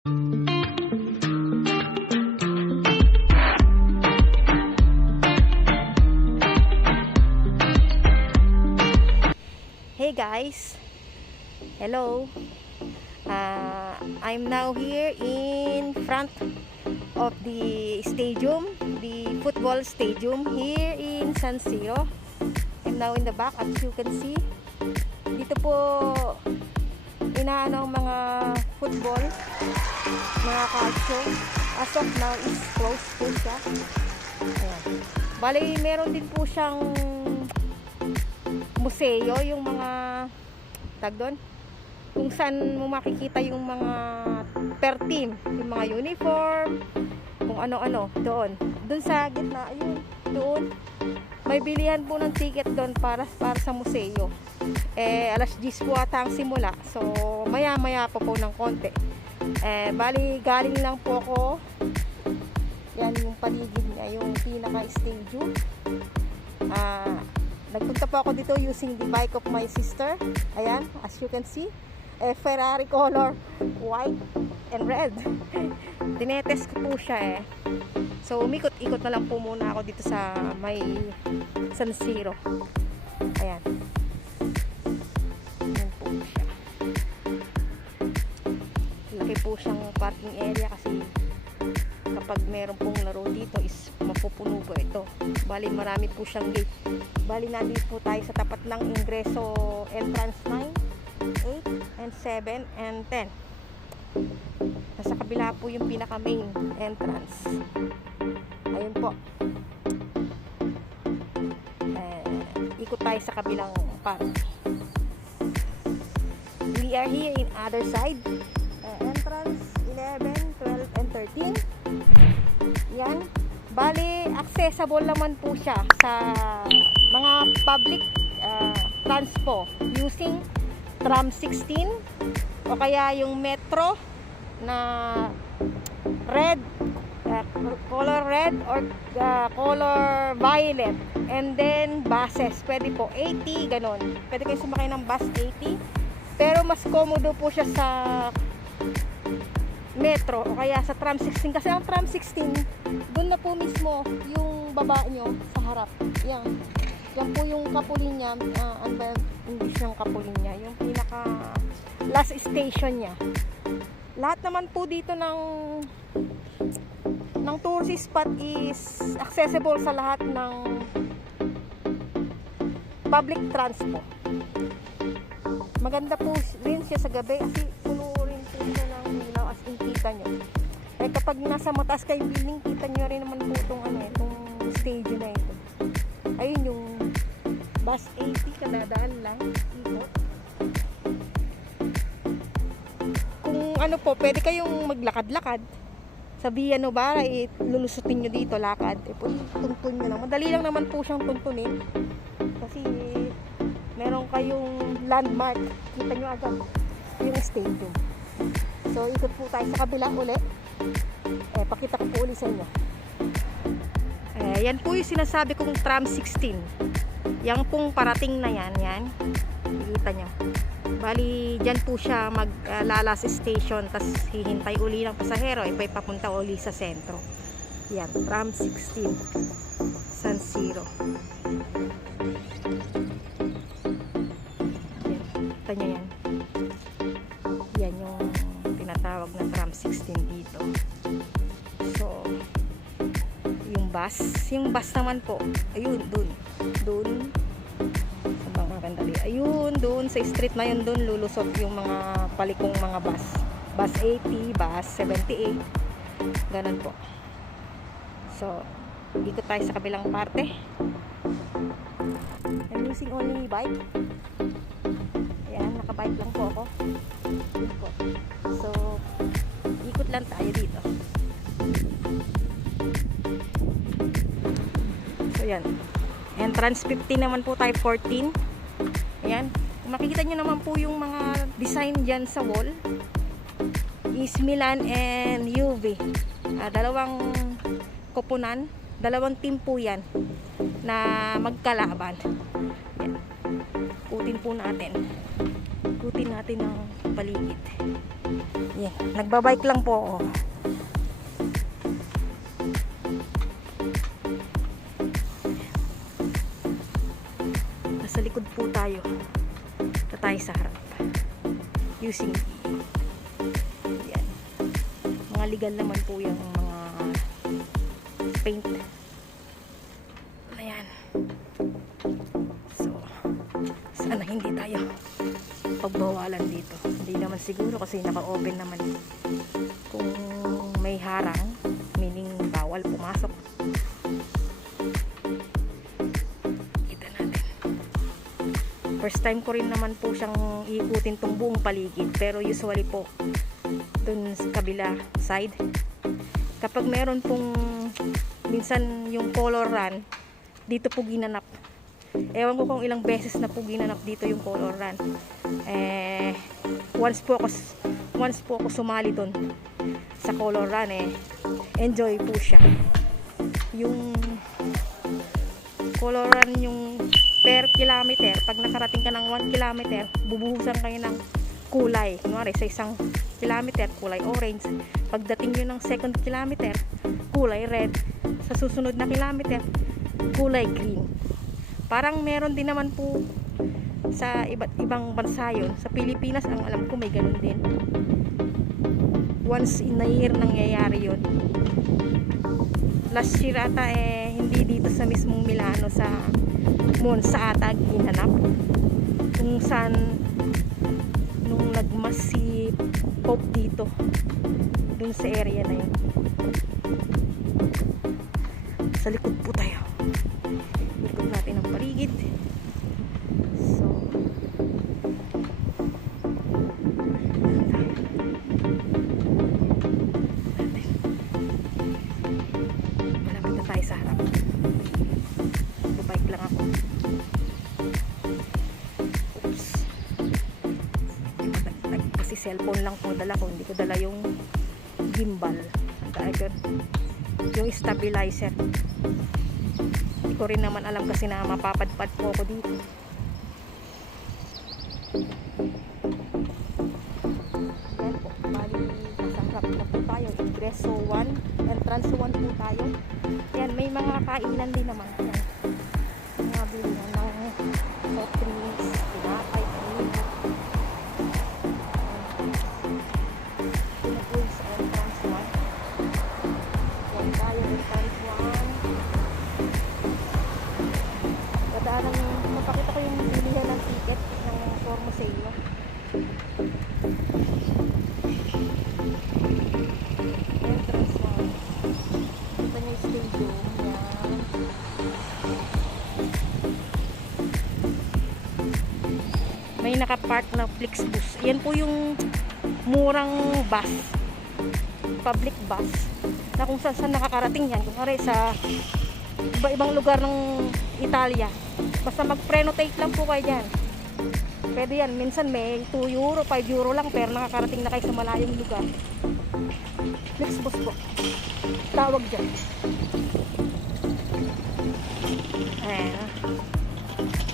Hey guys, hello. I'm now here in front of the stadium, the football stadium here in San Siro. I'm now in the back, as you can see. Dito po inaano ang mga football, mga calcio. As of now is closed po siya. Ayan. Bali, meron din po siyang museo, yung mga tag doon, kung saan mo makikita yung mga per team, yung mga uniform, kung ano-ano doon sa gitna, ayun, doon may bilihan po ng ticket doon para sa museo. Alas 10 po ata ang simula, so maya pa po ng konti. Bali galing lang po ako, yan yung paligid niya, yung pinaka stadium. Nagpunta po ako dito using the bike of my sister. Ayan, as you can see, Ferrari color, white and red. Tinetest ko po siya So, umikot-ikot na lang po muna ako dito sa may San Siro. Ayan. Ayan po siya. Laki po siyang parking area kasi kapag meron pong laro dito is mapupuno po ito. Bali marami po siyang gate. Bali nandito po tayo sa tapat ng ingreso entrance 9, 8, and 7, and 10. Nasa kabila po yung pinaka main entrance. Ayun po. Ikot tayo sa kabilang part. We are here in other side. Entrance 11, 12, and 13. Yan. Bali, accessible naman po siya sa mga public transpo using tram 16 o kaya yung metro na red, color red or color violet, and then buses, pwede po 80, ganon. Pwede kayo sumakay ng bus 80, pero mas komodo po siya sa metro o kaya sa tram 16, kasi ang tram 16 doon na po mismo yung baba nyo sa harap. Yan po yung kapulin niya. Ano ba yung English ng kapulin niya? Yung pinaka last station niya. Lahat naman po dito ng tourist spot is accessible sa lahat ng public transport. Maganda po rin siya sa gabi kasi puno rin po siya ng ilaw, as in kita nyo. Kapag nasa mataas kayong building, kita nyo rin naman po itong stage na ito. Ayun yung bus 80, kadadaan lang, ikot. Kung ano po, pwede kayong maglakad-lakad. Sabi ba, lulusutin nyo dito, lakad. Tuntun nyo lang. Madali lang naman po siyang tuntunin. Kasi meron kayong landmark. Kita nyo agad yung stadium. So, ikot po tayo sa kabila uli. Pakita ko po uli sa inyo. Yan po yung sinasabi kong tram 16. Yang pong parating na yan. Nakikita nyo. Bali, dyan po siya maglalas station, tas hihintay uli ng pasahero, papunta uli sa sentro. Yan, tram 16 San Siro. Yan, kita nyo yan. Yan yung tinatawag na tram 16 dito. So, yung bus naman po, ayun, dun ayun, doon sa street na yun, doon lulusot yung mga palikong mga bus 80, bus 78, ganun po. So, dito tayo sa kabilang parte. I'm using only bike. Ayan, nakabike lang po ako. Yun po. So, ikot lang tayo dito. So, yan. Entrance 15 naman po tayo, 14. Ayan. Kung makikita nyo naman po yung mga design dyan sa wall is Milan and UV. Dalawang koponan, dalawang team po yan na magkalaban. Yan. Ikutin natin ang paligid. Yan, nagbabike lang po ako. Nasa likod po tayo. Ito tayo sa harap. Using yan. Mga legal naman po yung mga paint. Ayan. So, sana hindi tayo pagbawalan dito. Hindi naman siguro kasi naka-open naman. Kung may harang, meaning bawal pumasok. Kita natin. First time ko rin naman po siyang ikutin tong buong paligid. Pero usually po, dun sa kabila side, kapag meron pong minsan yung color run, dito po ginanap. Ewan ko kung ilang beses na po ginanap dito yung color run. Once po ako sumali dun sa color run, enjoy po siya. Yung color run yung per kilometer, pag nakarating ka ng 1 kilometer, bubuhusan kayo ng kulay. Kunwari sa isang kilometer, kulay orange. Pagdating nyo ng second kilometer, kulay red. Sa susunod na kilometer, kulay green. Parang meron din naman po sa iba't ibang bansa yun. Sa Pilipinas, ang alam ko may ganun din. Once in a year nangyayari yun. Last year ata hindi dito sa mismong Milano, sa Monza ata ginanap. Kung saan nung nagmas si Pope dito, dun sa area na yun. Sa likod po tayo. Likod natin ang paligid. So, malapit na tayo sa harap. Bike lang ako. Oops. Kasi cellphone lang po dala ko. Hindi ko dala yung gimbal. Dahil yung stabilizer. Hindi ko rin naman alam kasi na mapapadpad po ako dito. Yan po, bali nasa harap na po tayo. Ingreso 1, entrance 1 po tayo. Yan, may mga kainan din naman. Yan. Mga bilihan ng soft drinks, pinapay, kanina. Ito po sa entrance 1. Yan tayo, entrance 1. Dadaanan, mapakita ko yung bilihan ng ticket ng Museo. Entrance 1. Ito yung stadium. Yan. May nakapark na Flixbus. Yan po yung murang bus, public bus, na kung saan nakakarating yan. Kung sa iba-ibang lugar ng Italia, basta mag-prenotate lang po kayo dyan. Pwede yan. Minsan may 2 euro, 5 euro lang, pero nakakarating na kayo sa malayong lugar. Flixbus po tawag dyan. Ayan.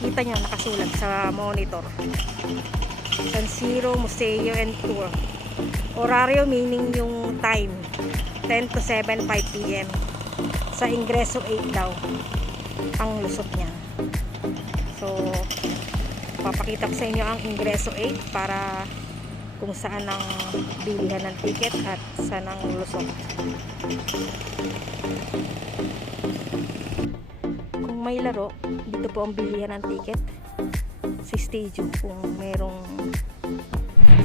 Kita nyo, nakasulat sa monitor. San Siro, Museo and Tour. Horario meaning yung time, 10 to 7, 5 p.m. Sa ingreso 8 daw ang lusot niya. So, papakita ko sa inyo ang ingreso 8 para kung saan ang bilihan ng ticket at saan ang lusot. Kung may laro, dito po ang bilihan ng ticket sa stadium kung merong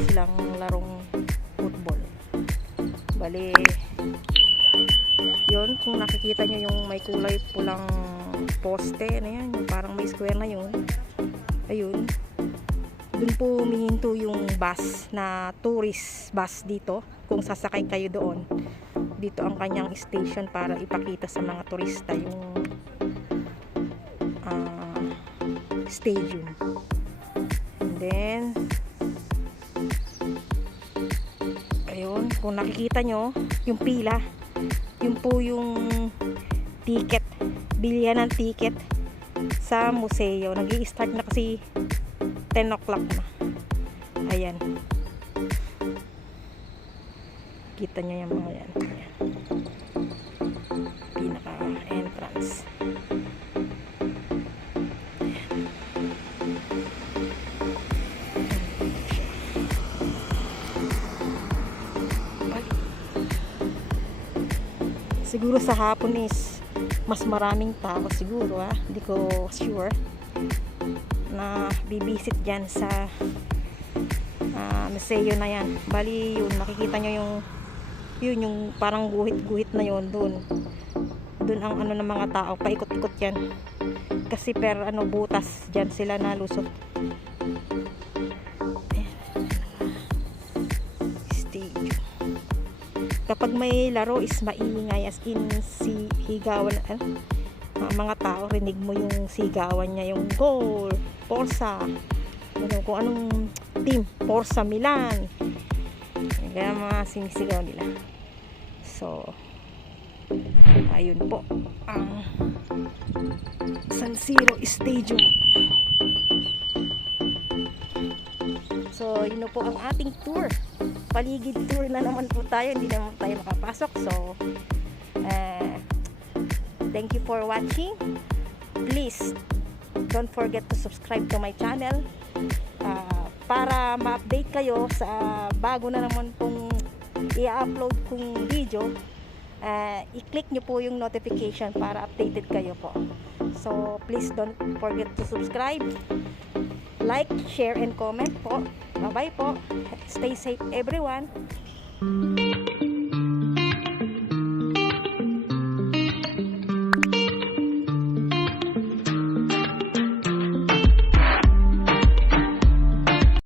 silang larong football. Bale, yun, kung nakikita nyo yung may kulay pulang poste na yan, yung parang may square na yun, ayun, dun po humihinto yung bus na tourist bus dito. Kung sasakay kayo doon, dito ang kanyang station para ipakita sa mga turista yung stadium. And then ayun, kung nakikita nyo yung pila, yun po yung ticket, bilihan ng ticket sa museo. Nag-i-start na kasi 10 o'clock na. Ayan. Kita nyo yung mga yan. Ayan. Pinaka entrance. Siguro sa hapon is mas maraming tao siguro, hindi ko sure na bibisit dyan sa museo na yan. Bali yun, makikita nyo yung parang guhit-guhit na yun dun ang ano ng mga tao, paikot-ikot yan kasi butas dyan sila nalusot. Stadium. Kapag may laro is maingay, as in higawan, mga tao, rinig mo yung sigawan niya, yung goal, Forza, kung anong team, Forza Milan, kaya mga sinisigaw nila. So ayun po ang San Siro Stadium. So yun po ang ating tour, paligid tour na naman po tayo, hindi naman tayo makapasok. So thank you for watching. Please don't forget to subscribe to my channel para ma-update kayo sa bago na naman pong i-upload kong video. I-click nyo po yung notification para updated kayo po. So please don't forget to subscribe, like, share, and comment po. Bye bye po. Stay safe everyone.